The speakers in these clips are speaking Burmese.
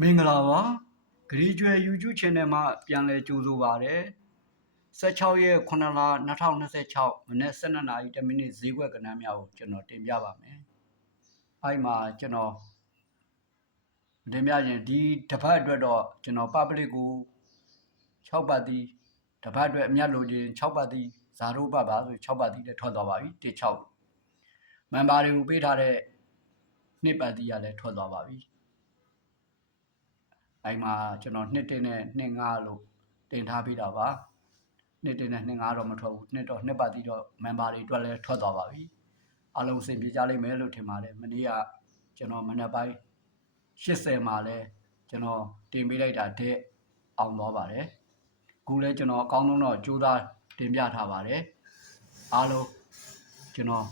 မင်္ဂလာပါဂရီကျွယ် YouTube Channel မှာပြန်လည်ကြိုဆိုပါရစေ16ရက်9လ2026မနေ့12နာရီ10မိနစ်ဈေးကွက်ကဏ္ဍများကိုကျွန်တော်တင်ပြပါမယ်အဲ့မှာကျွန်တော်တင်ပြရင်ဒီတစ်ပတ်အတွက်တော့ကျွန်တော် public ကို6ပတ်တီးတစ်ပတ်အတွက်အမြတ်လိုချင်6ပတ်တီးဇာတို့ပတ်ပါဆို6ပတ်တီးလည်းထွက်သွားပါပြီ16 member တွေကိုပေးထားတဲ့2ပတ်တီးကလည်းထွက်သွားပါပြီအဲ့မှာကျွန်တော်2တင်းနဲ့25လို့တင်ထားပေးတာပါ2တင်းနဲ့25တော့မထွက်ဘူး2ပတ်တီးတော့ member တွေအတွက်လည်းထွက်သွားပါပြီအားလုံးအဆင်ပြေကြလိမ့်မယ်လို့ထင်ပါတယ်မနေ့ကကျွန်တော်မနက်ပိုင်း80မှာလဲကျွန်တော်တင်ပေးလိုက်တာတဲ့အောင်သွားပါတယ်အခုလဲကျွန်တော်အကောင်းဆုံးတော့ကြိုးစားတင်ပြထားပါတယ်အားလုံးကျွန်တော်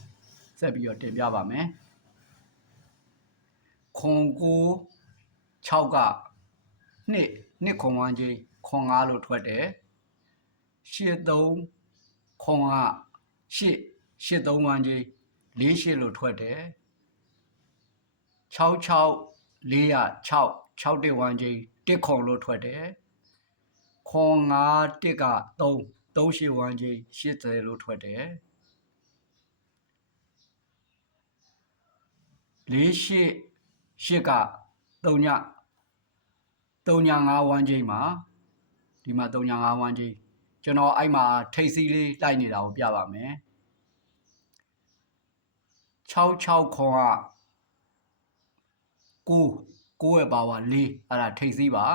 ဆက်ပြီးတော့တင်ပြပါမယ်ခွန်ကို6ကနှစ်ခွန်ဝန်းကြီးခွန်5လို့ထွက်တယ်83ခွန်က83ဝန်းကြီး48လို့ထွက်တယ်66 406တဲ့ဝန်းကြီး1ခွန်လို့ထွက်တယ်ခွန်5တစ်က38ဝန်းကြီး80လို့ထွက်တယ်48က3.5ဝန်းကြီးမှာဒီမှာ3.5ဝန်းကြီးကျွန်တော်အဲ့မှာထိတ်စီးလေးလိုက်နေတာကိုပြပါမယ်66ခွန်က9ရဲ့ပါဝါ4အဲ့ဒါထိတ်စီးပါ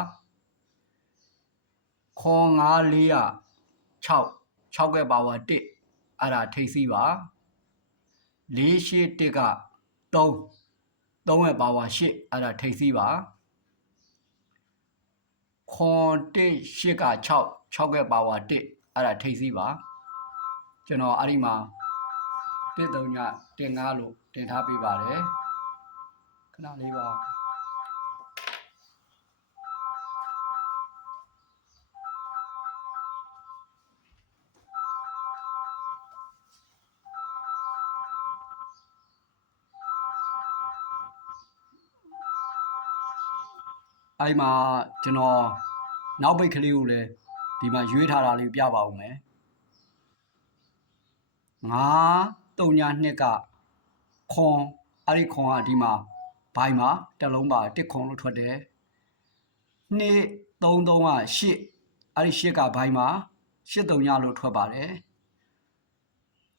ခွန်5 4က6ရဲ့ပါဝါ1အဲ့ဒါထိတ်စီးပါ481က3ရဲ့ပါဝါ8အဲ့ဒါထိတ်စီးပါခွန်18က6ရဲ့ပါဝါ1အဲ့ဒါထိတ်စီးပါကျွန်တော်အဲ့ဒီမှာ1 3 5လို့တင်ထားပေးပါတယ်ခဏလေးပါအဲ့မှာကျွန်တော်နောက်ပိတ်ကလေးကိုလည်းဒီမှာရွေးထားတာလေးပြပါဦးမယ်932ကခွန်အဲ့ဒီခွန်ကဒီမှာဘိုင်မှာတစ်လုံးပါ1ခွန်လို့ထွက်တယ်233က8အဲ့ဒီ8ကဘိုင်မှာ83ညလို့ထွက်ပါတယ်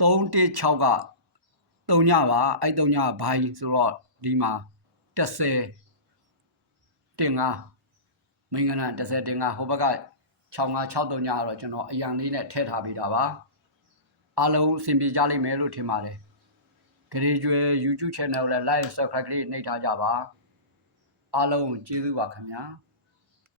316က3ညပါအဲ့3ညဘိုင်ဆိုတော့ဒီမှာ10တင်5မင်္ဂလာ10တင်5ဟိုဘက်က6563ညတော့ကျွန်တော်အရန်လေးနဲ့ထည့်ထားပေးတာပါအားလုံးအဆင်ပြေကြလိမ့်မယ်လို့ထင်ပါတယ်ဂရေကျွယ် YouTube Channel ကိုလည်း Like Subscribe လေးနှိပ်ထားကြပါအားလုံးကျေးဇူးပါခင်ဗျာ